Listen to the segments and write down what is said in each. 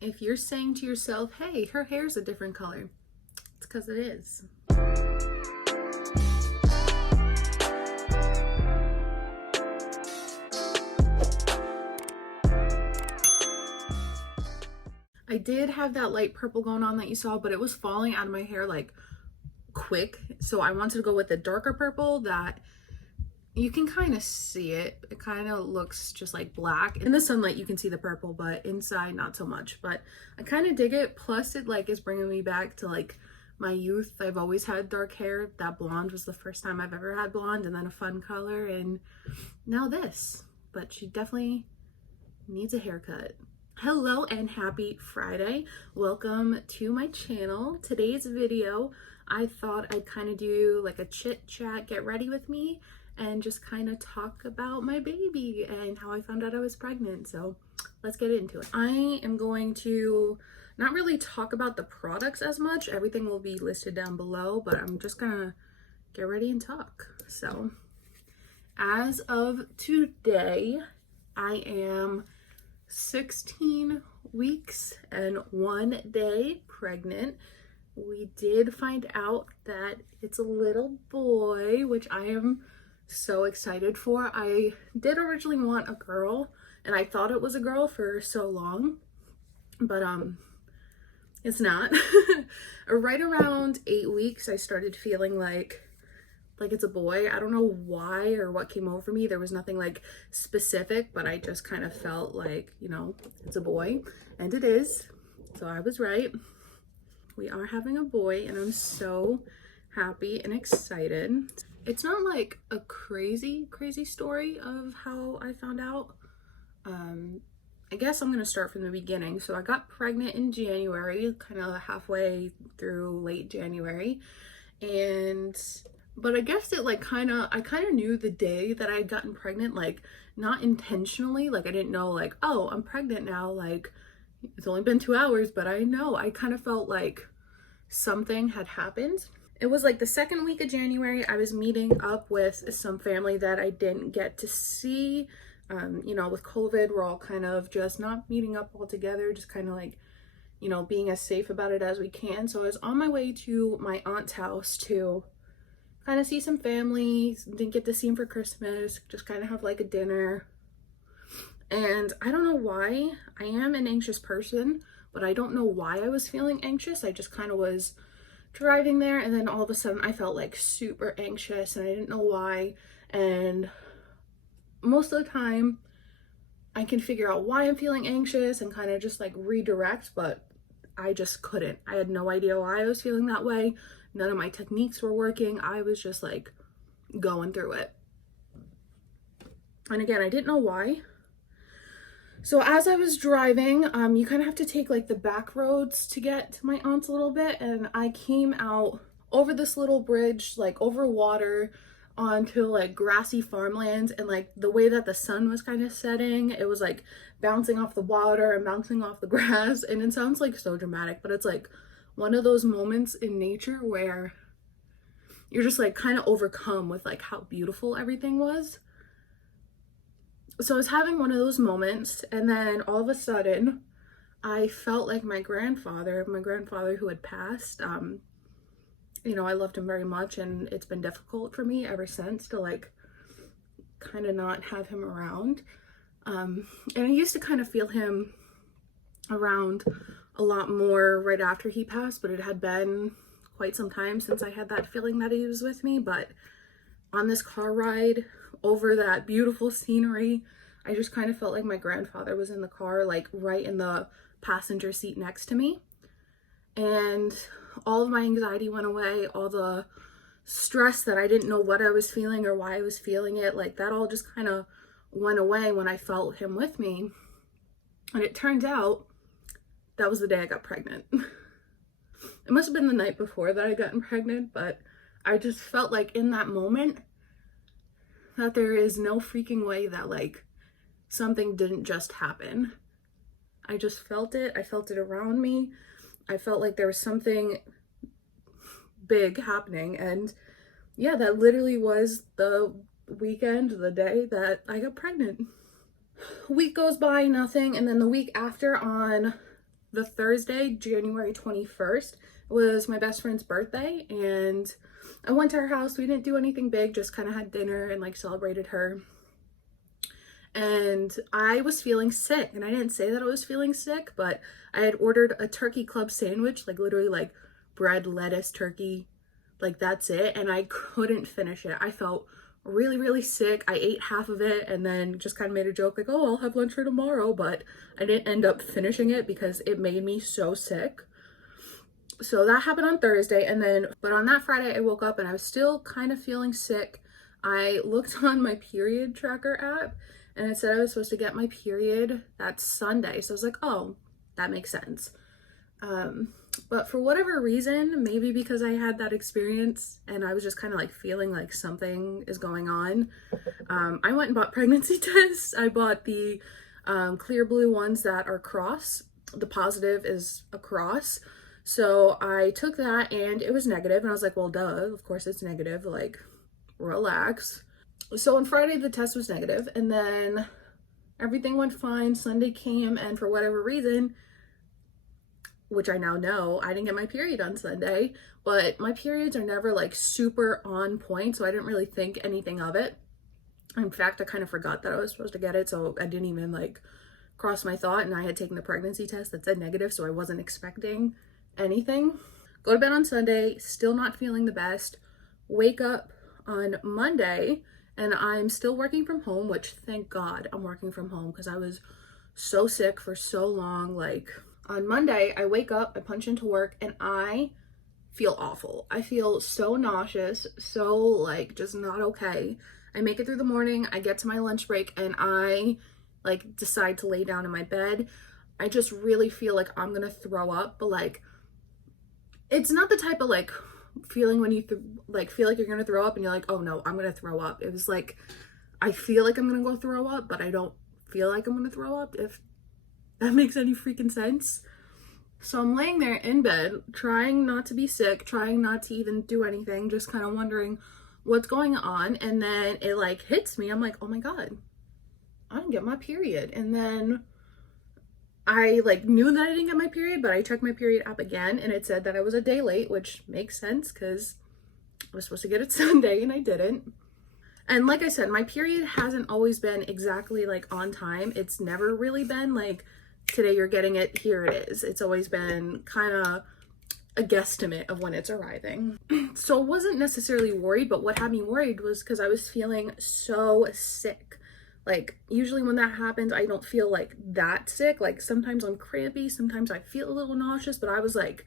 If you're saying to yourself, hey, her hair's a different color, it's because it is. I did have that light purple going on that you saw, but it was falling out of my hair like quick. So I wanted to go with the darker purple that you can kind of see it. It kind of looks just like black. In the sunlight, you can see the purple, but inside, not so much. But I kind of dig it. Plus, it like is bringing me back to like my youth. I've always had dark hair. That blonde was the first time I've ever had blonde, and then a fun color, and now this. But she definitely needs a haircut. Hello and happy Friday. Welcome to my channel. Today's video, I thought I'd kind of do like a chit chat, get ready with me, and just kind of talk about my baby and how I found out I was pregnant. So let's get into it. I am going to not really talk about the products as much. Everything will be listed down below, but I'm just gonna get ready and talk. So as of today, I am 16 weeks and 1 day pregnant. We did find out that it's a little boy, which I am so excited for. I did originally want a girl, and I thought it was a girl for so long, but it's not. Right around 8 weeks, I started feeling like it's a boy. I don't know why or what came over me. There was nothing like specific, but I just kind of felt like, you know, it's a boy, and it is. So I was right. We are having a boy, and I'm so happy and excited. It's not like a crazy story of how I found out. I guess I'm gonna start from the beginning. So I got pregnant in January, kind of halfway through late January, but I guess it like I kind of knew the day that I had gotten pregnant, like not intentionally, like I didn't know like, oh, I'm pregnant now, like it's only been 2 hours, but I kind of felt like something had happened. It was like the second week of January. I was meeting up with some family that I didn't get to see. You know, with COVID, we're all kind of just not meeting up all together, just kind of like, you know, being as safe about it as we can. So I was on my way to my aunt's house to kind of see some family. Didn't get to see him for Christmas, just kind of have like a dinner. And I don't know why. I am an anxious person, but I don't know why I was feeling anxious. I just kind of was driving there, and then all of a sudden I felt like super anxious, and I didn't know why. And most of the time I can figure out why I'm feeling anxious and kind of just like redirect, but I just couldn't. I had no idea why I was feeling that way. None of my techniques were working. I was just like going through it. And again, I didn't know why. So as I was driving, you kind of have to take like the back roads to get to my aunt's a little bit. And I came out over this little bridge, like over water onto like grassy farmlands. And like the way that the sun was kind of setting, it was like bouncing off the water and bouncing off the grass. And it sounds like so dramatic, but it's like one of those moments in nature where you're just like kind of overcome with like how beautiful everything was. So I was having one of those moments, and then all of a sudden I felt like my grandfather who had passed, you know, I loved him very much, and it's been difficult for me ever since to like kind of not have him around. And I used to kind of feel him around a lot more right after he passed, but it had been quite some time since I had that feeling that he was with me. But on this car ride over that beautiful scenery, I just kind of felt like my grandfather was in the car, like right in the passenger seat next to me. And all of my anxiety went away, all the stress that I didn't know what I was feeling or why I was feeling it, like that all just kind of went away when I felt him with me. And it turns out that was the day I got pregnant. It must have been the night before that I gotten pregnant, but I just felt like in that moment that there is no freaking way that like something didn't just happen. I just felt it. I felt it around me. I felt like there was something big happening. And yeah, that literally was the weekend, the day that I got pregnant. A week goes by, nothing. And then the week after, on the Thursday, January 21st, was my best friend's birthday, and I went to her house. We didn't do anything big, just kind of had dinner and like celebrated her. And I was feeling sick, and I didn't say that I was feeling sick, but I had ordered a turkey club sandwich, like literally like bread, lettuce, turkey, like that's it, and I couldn't finish it. I felt really, really sick. I ate half of it and then just kind of made a joke like, oh, I'll have lunch for tomorrow, but I didn't end up finishing it because it made me so sick. So that happened on Thursday, and then, but on that Friday I woke up and I was still kind of feeling sick. I looked on my period tracker app and it said I was supposed to get my period that Sunday. So I was like, oh, that makes sense. But for whatever reason, maybe because I had that experience and I was just kind of like feeling like something is going on, I went and bought pregnancy tests. I bought the clear blue ones that are cross. The positive is a cross. So I took that and it was negative, and I was like, well, duh, of course it's negative, like, relax. So on Friday the test was negative, and then everything went fine. Sunday came, and for whatever reason, which I now know, I didn't get my period on Sunday, but my periods are never like super on point, so I didn't really think anything of it. In fact, I kind of forgot that I was supposed to get it, so I didn't even like cross my thought, and I had taken the pregnancy test that said negative, so I wasn't expecting anything. Go to bed on Sunday, still not feeling the best. Wake up on Monday and I'm still working from home, which thank God I'm working from home because I was so sick for so long. Like on Monday, I wake up, I punch into work, and I feel awful. I feel so nauseous, so like just not okay. I make it through the morning, I get to my lunch break, and I like decide to lay down in my bed. I just really feel like I'm gonna throw up, but like it's not the type of like feeling when you like feel like you're gonna throw up and you're like, oh no, I'm gonna throw up. It was like I feel like I'm gonna go throw up, but I don't feel like I'm gonna throw up, if that makes any freaking sense. So I'm laying there in bed, trying not to be sick, trying not to even do anything, just kind of wondering what's going on. And then it like hits me. I'm like, oh my God, I didn't get my period. And then I like knew that I didn't get my period, but I checked my period app again and it said that I was a day late, which makes sense because I was supposed to get it Sunday and I didn't. And like I said, my period hasn't always been exactly like on time. It's never really been like, today you're getting it, here it is. It's always been kind of a guesstimate of when it's arriving. So I wasn't necessarily worried, but what had me worried was because I was feeling so sick. Like usually when that happens, I don't feel like that sick. Like sometimes I'm crampy, sometimes I feel a little nauseous, but I was like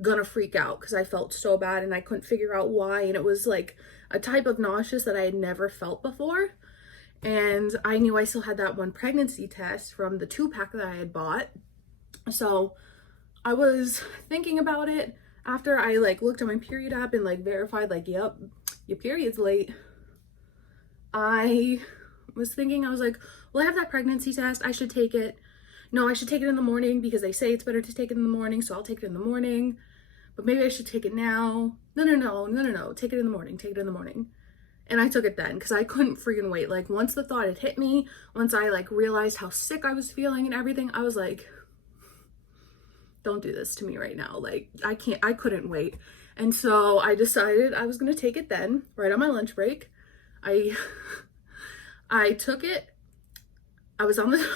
gonna freak out because I felt so bad and I couldn't figure out why. And it was like a type of nauseous that I had never felt before. And I knew I still had that one pregnancy test from the 2-pack that I had bought. So I was thinking about it after I like looked at my period app and like verified like, yep, your period's late. I was thinking, I was like, well, I have that pregnancy test, I should take it. No, I should take it in the morning because they say it's better to take it in the morning, so I'll take it in the morning. But maybe I should take it now. No. Take it in the morning. Take it in the morning. And I took it then because I couldn't freaking wait. Like once the thought had hit me, once I like realized how sick I was feeling and everything, I was like, don't do this to me right now. Like I couldn't wait. And so I decided I was going to take it then, right on my lunch break. I took it. I was on the,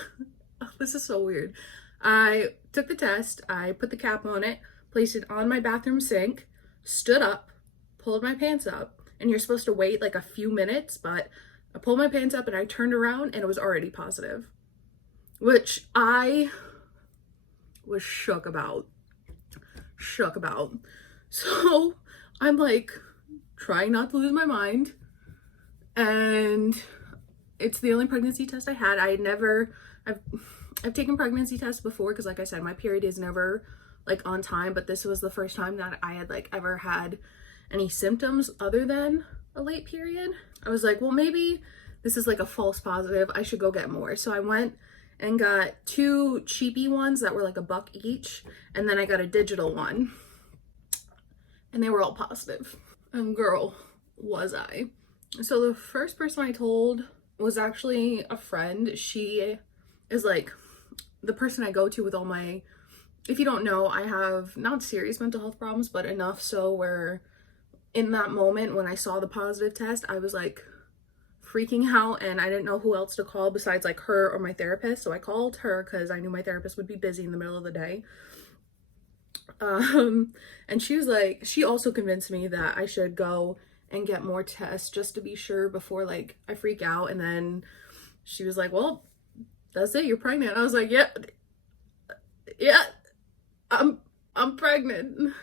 this is so weird. I took the test. I put the cap on it, placed it on my bathroom sink, stood up, pulled my pants up, and you're supposed to wait like a few minutes, but I pulled my pants up and I turned around and it was already positive, which I was shook about. So I'm like trying not to lose my mind, and it's the only pregnancy test I had. I've taken pregnancy tests before because like I said, my period is never like on time, but this was the first time that I had like ever had any symptoms other than a late period. I was like, well, maybe this is like a false positive. I should go get more. So I went and got 2 cheapy ones that were like $1 each, and then I got a digital one, and they were all positive. And girl, was I. So the first person I told was actually a friend. She is like the person I go to with all my if you don't know, I have not serious mental health problems, but enough so where in that moment when I saw the positive test, I was like freaking out and I didn't know who else to call besides like her or my therapist. So I called her because I knew my therapist would be busy in the middle of the day. And she was like, she also convinced me that I should go and get more tests just to be sure before like I freak out. And then she was like, well, that's it, you're pregnant. I was like, yeah, I'm pregnant.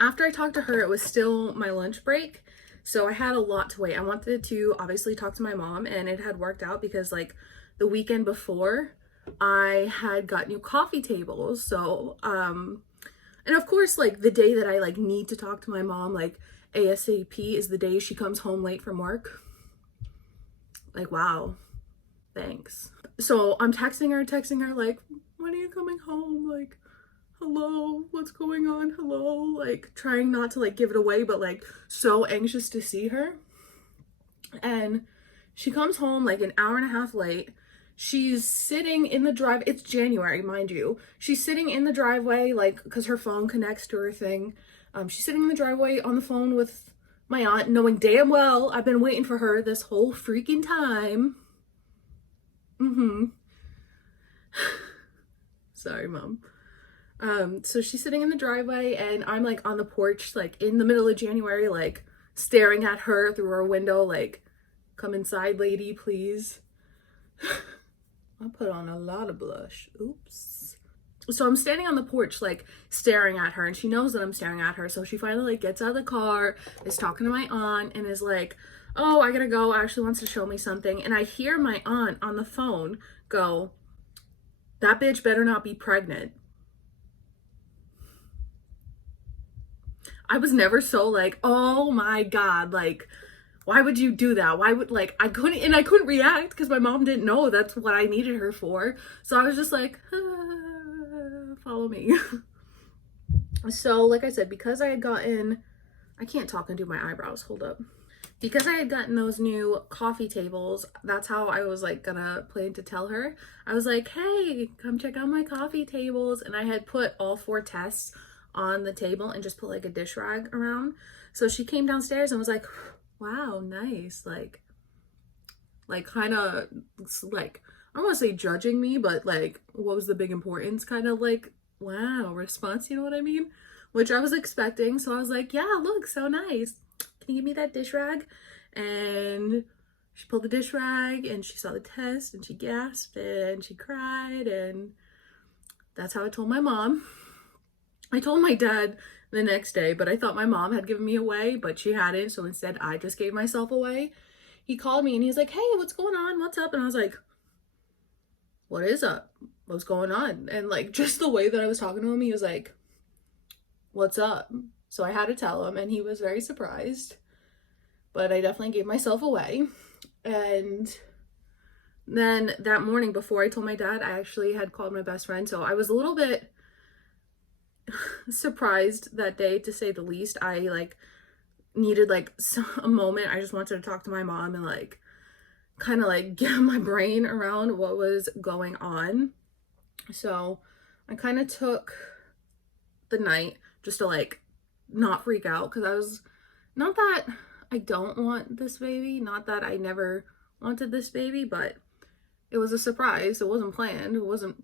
After I talked to her, it was still my lunch break, so I had a lot to wait. I wanted to obviously talk to my mom, and it had worked out because like the weekend before I had got new coffee tables. So and of course, like the day that I like need to talk to my mom like ASAP is the day she comes home late from work. Like, wow, thanks. So I'm texting her like, when are you coming home? Like, hello, what's going on? Hello, like trying not to like give it away, but like so anxious to see her. And she comes home like an hour and a half late. She's sitting in the drive. It's January, mind you. She's sitting in the driveway, like, because her phone connects to her thing. She's sitting in the driveway on the phone with my aunt, knowing damn well I've been waiting for her this whole freaking time. Sorry, Mom. So she's sitting in the driveway and I'm like on the porch, like in the middle of January, like staring at her through her window, like, come inside, lady, please. I put on a lot of blush. Oops. So I'm standing on the porch, like staring at her, and she knows that I'm staring at her. So she finally like gets out of the car, is talking to my aunt, and is like, oh, I gotta go. Ashley wants to show me something. And I hear my aunt on the phone go, that bitch better not be pregnant. I was never so like, oh my God, like, why would you do that? Why would, like, I couldn't react because my mom didn't know that's what I needed her for. So I was just like, follow me. So like I said, because I had gotten, I can't talk and do my eyebrows, hold up. Because I had gotten those new coffee tables, that's how I was like gonna plan to tell her. I was like, hey, come check out my coffee tables. And I had put all 4 tests on the table and just put like a dish rag around. So she came downstairs and was like, wow, nice. Like kind of like, I don't want to say judging me, but like, what was the big importance kind of like, wow, response, you know what I mean? Which I was expecting. So I was like, yeah, look, so nice. Can you give me that dish rag? And she pulled the dish rag and she saw the test and she gasped and she cried. And that's how I told my mom. I told my dad the next day, but I thought my mom had given me away, but she hadn't. So instead, I just gave myself away. He called me and he's like, hey, what's going on? What's up? And I was like, what is up? What's going on? And like, just the way that I was talking to him, he was like, what's up? So I had to tell him and he was very surprised, but I definitely gave myself away. And then that morning before I told my dad, I actually had called my best friend. So I was a little bit surprised that day, to say the least. I like needed like a moment. I just wanted to talk to my mom and like kind of like get my brain around what was going on. So I kind of took the night just to like not freak out, because I was, not that I don't want this baby, not that I never wanted this baby, but it was a surprise. It wasn't planned. It wasn't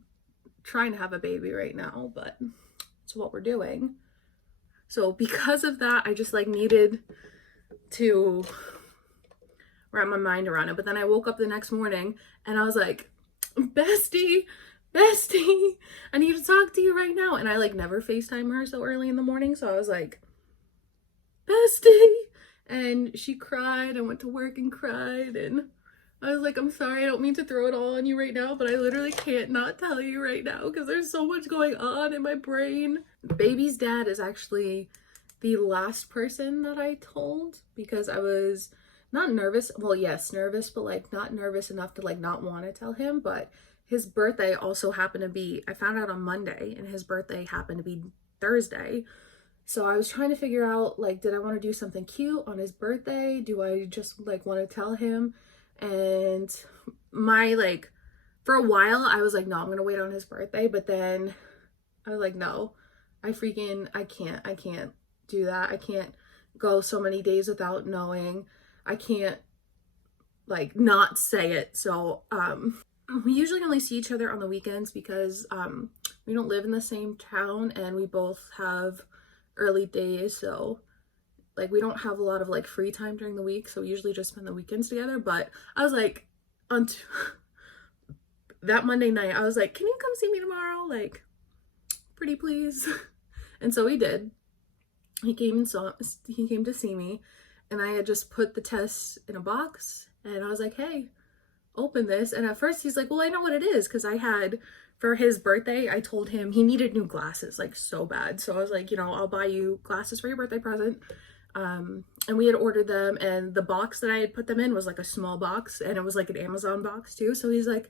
trying to have a baby right now, but it's what we're doing. So because of that, I just like needed to wrap my mind around it. But then I woke up the next morning and I was like, bestie, I need to talk to you right now. And I like never FaceTime her so early in the morning. So I was like, bestie. And she cried. I went to work and cried. And I was like, I'm sorry, I don't mean to throw it all on you right now, but I literally can't not tell you right now because there's so much going on in my brain. Baby's dad is actually the last person that I told, because I was not nervous. Well, yes, nervous, but like not nervous enough to like not want to tell him. But his birthday also happened to be, I found out on Monday, and his birthday happened to be Thursday. So I was trying to figure out, like, did I want to do something cute on his birthday? Do I just like want to tell him? And my like, for a while I was like, no, I'm gonna wait on his birthday. But then I was like, no, I can't do that. I can't go so many days without knowing. I can't like not say it. So we usually only see each other on the weekends because we don't live in the same town and we both have early days, so like we don't have a lot of like free time during the week, so we usually just spend the weekends together. But I was like, on that Monday night, I was like, can you come see me tomorrow, like pretty please? And so he did. He came to see me, and I had just put the test in a box, and I was like, hey, open this. And at first he's like, well, I know what it is, because I had, for his birthday, I told him he needed new glasses like so bad, so I was like, you know, I'll buy you glasses for your birthday present. And we had ordered them, and the box that I had put them in was like a small box, and it was like an Amazon box too. So he's like,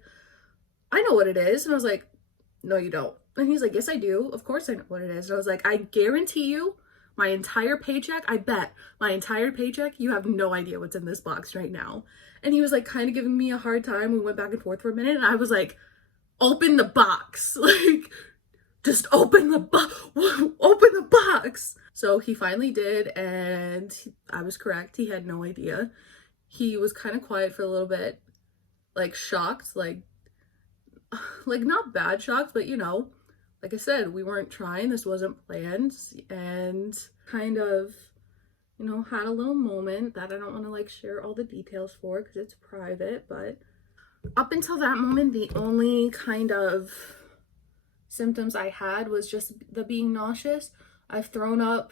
I know what it is. And I was like, no, you don't. And he's like, yes, I do. Of course I know what it is. And I was like, I guarantee you my entire paycheck, I bet my entire paycheck, you have no idea what's in this box right now. And he was like kind of giving me a hard time. We went back and forth for a minute, and I was like, open the box. Like, just open the box. So he finally did, and I was correct. He had no idea. He was kind of quiet for a little bit, like shocked, like not bad shocked, but you know, like I said, we weren't trying, this wasn't planned, and kind of, you know, had a little moment that I don't want to like share all the details for because it's private. But up until that moment, the only kind of symptoms I had was just the being nauseous. I've thrown up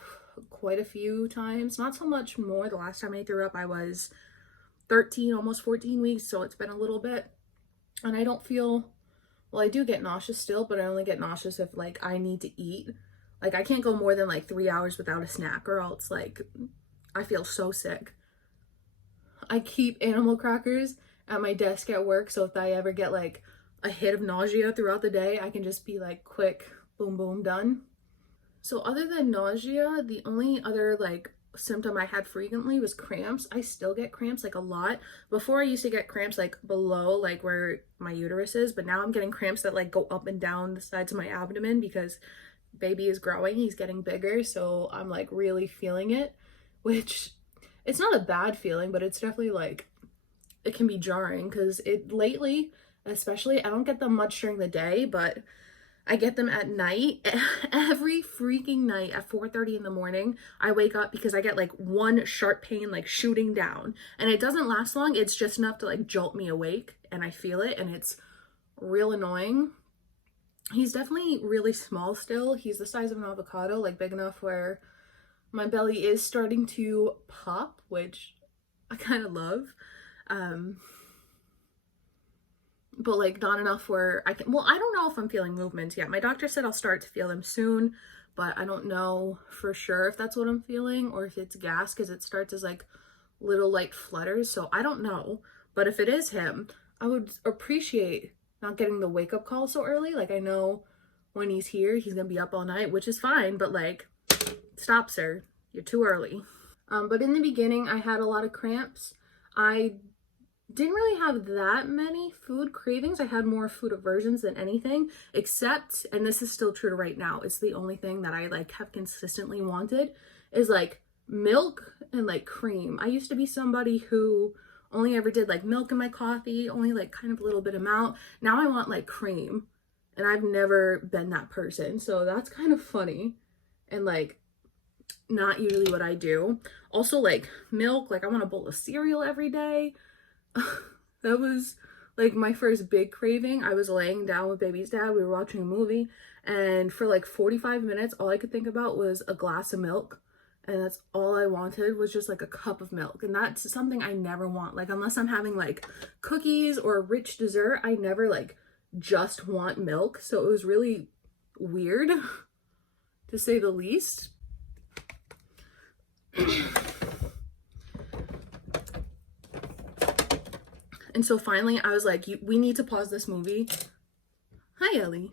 quite a few times, not so much more. The last time I threw up I was 13, almost 14 weeks, so it's been a little bit. And I don't feel, well, I do get nauseous still, but I only get nauseous if like I need to eat. Like I can't go more than like 3 hours without a snack, or else like I feel so sick. I keep animal crackers at my desk at work, so if I ever get like a hit of nausea throughout the day, I can just be like, quick, boom, boom, done. So other than nausea, the only other like symptom I had frequently was cramps. I still get cramps like a lot. Before I used to get cramps like below like where my uterus is, but now I'm getting cramps that like go up and down the sides of my abdomen because baby is growing, he's getting bigger, so I'm like really feeling it, which it's not a bad feeling, but it's definitely like, it can be jarring because it lately, especially, I don't get them much during the day, but I get them at night. Every freaking night at 4:30 in the morning, I wake up because I get like one sharp pain like shooting down, and it doesn't last long. It's just enough to like jolt me awake, and I feel it, and it's real annoying. He's definitely really small still. He's the size of an avocado, like big enough where my belly is starting to pop, which I kind of love. But like not enough where I can, well, I don't know if I'm feeling movements yet. My doctor said I'll start to feel them soon, but I don't know for sure if that's what I'm feeling or if it's gas, because it starts as like little light flutters, so I don't know. But if it is him, I would appreciate not getting the wake up call so early. Like I know when he's here, he's gonna be up all night, which is fine, but like, stop, sir, you're too early. But in the beginning, I had a lot of cramps. I didn't really have that many food cravings. I had more food aversions than anything, except, and this is still true to right now, it's the only thing that I like have consistently wanted, is like milk and like cream. I used to be somebody who only ever did like milk in my coffee, only like kind of a little bit amount. Now I want like cream, and I've never been that person, so that's kind of funny and like not usually what I do. Also like milk, like I want a bowl of cereal every day. That was like my first big craving. I was laying down with baby's dad, we were watching a movie, and for like 45 minutes all I could think about was a glass of milk, and that's all I wanted was just like a cup of milk. And that's something I never want, like unless I'm having like cookies or a rich dessert, I never like just want milk. So it was really weird to say the least. And so finally I was like, we need to pause this movie. Hi, Ellie.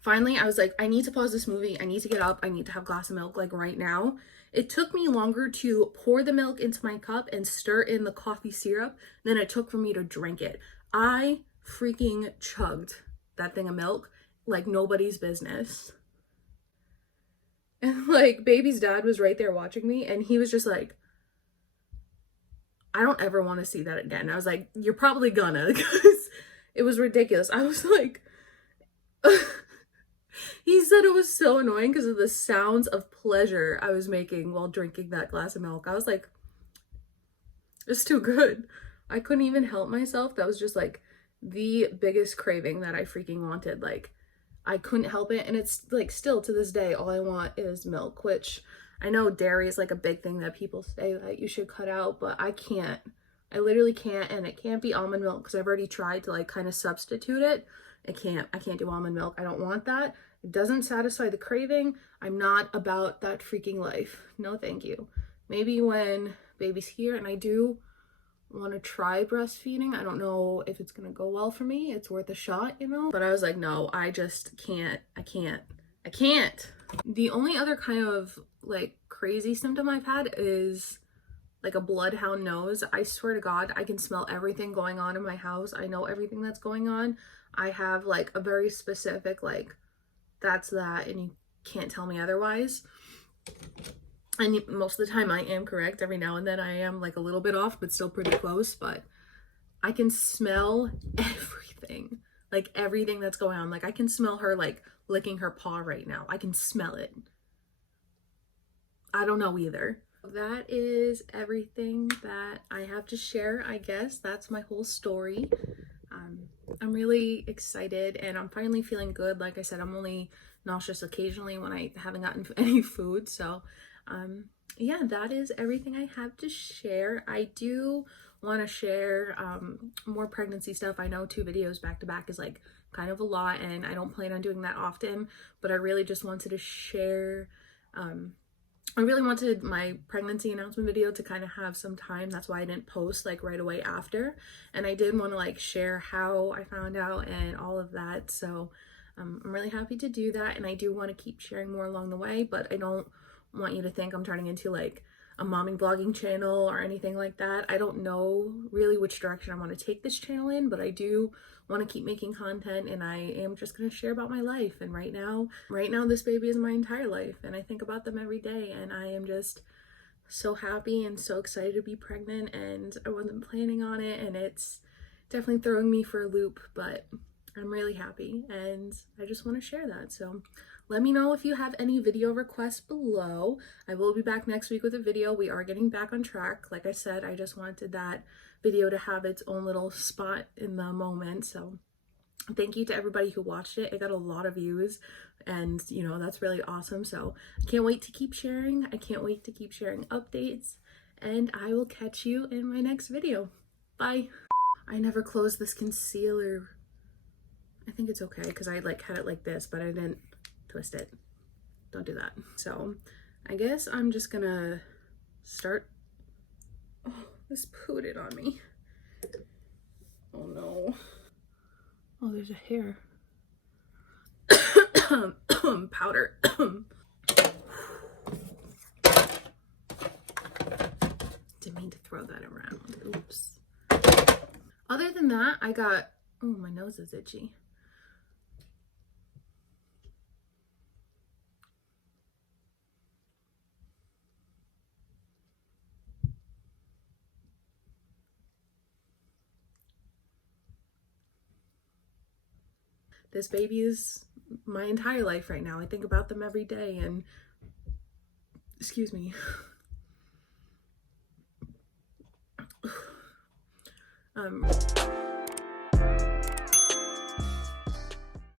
Finally, I was like, I need to pause this movie. I need to get up. I need to have a glass of milk like right now. It took me longer to pour the milk into my cup and stir in the coffee syrup than it took for me to drink it. I freaking chugged that thing of milk like nobody's business. And like baby's dad was right there watching me, and he was just like, I don't ever want to see that again. I was like, you're probably gonna, because it was ridiculous. I was like, he said it was so annoying because of the sounds of pleasure I was making while drinking that glass of milk. I was like, it's too good. I couldn't even help myself. That was just like the biggest craving that I freaking wanted. Like, I couldn't help it. And it's like still to this day, all I want is milk, which I know dairy is like a big thing that people say that you should cut out, but I can't. I literally can't. And it can't be almond milk because I've already tried to like kind of substitute it. I can't do almond milk. I don't want that. It doesn't satisfy the craving. I'm not about that freaking life. No, thank you. Maybe when baby's here and I do want to try breastfeeding. I don't know if it's gonna go well for me. It's worth a shot, you know? But I was like, no, I just can't. I can't. The only other kind of like crazy symptom I've had is like a bloodhound nose. I swear to God, I can smell everything going on in my house. I know everything that's going on. I have like a very specific, like, that's that, and you can't tell me otherwise. And most of the time I am correct. Every now and then I am like a little bit off, but still pretty close. But I can smell everything, like everything that's going on. Like I can smell her like licking her paw right now. I can smell it. I don't know either. That is everything that I have to share, I guess. That's my whole story. I'm really excited and I'm finally feeling good. Like I said, I'm only nauseous occasionally when I haven't gotten any food. So yeah, that is everything I have to share. I do want to share more pregnancy stuff. I know 2 videos back to back is like kind of a lot and I don't plan on doing that often, but I really just wanted to share I really wanted my pregnancy announcement video to kind of have some time. That's why I didn't post like right away after. And I did want to like share how I found out and all of that. So I'm really happy to do that. And I do want to keep sharing more along the way, but I don't want you to think I'm turning into like a momming vlogging channel or anything like that. I don't know really which direction I want to take this channel in, but I do want to keep making content and I am just going to share about my life. And right now this baby is my entire life and I think about them every day and I am just so happy and so excited to be pregnant and I wasn't planning on it and it's definitely throwing me for a loop, but I'm really happy and I just want to share that. So let me know if you have any video requests below. I will be back next week with a video. We are getting back on track. Like I said, I just wanted that video to have its own little spot in the moment. So thank you to everybody who watched it. It got a lot of views and you know, that's really awesome. So I can't wait to keep sharing. I can't wait to keep sharing updates and I will catch you in my next video. Bye. I never closed this concealer. I think it's okay because I like had it like this, but I didn't twist it. Don't do that. So I guess I'm just gonna start. Oh, this pooted on me. Oh no. Oh, there's a hair. Powder. Didn't mean to throw that around. Oops. Other than that, I got, oh, my nose is itchy. This baby is my entire life right now. I think about them every day and, excuse me.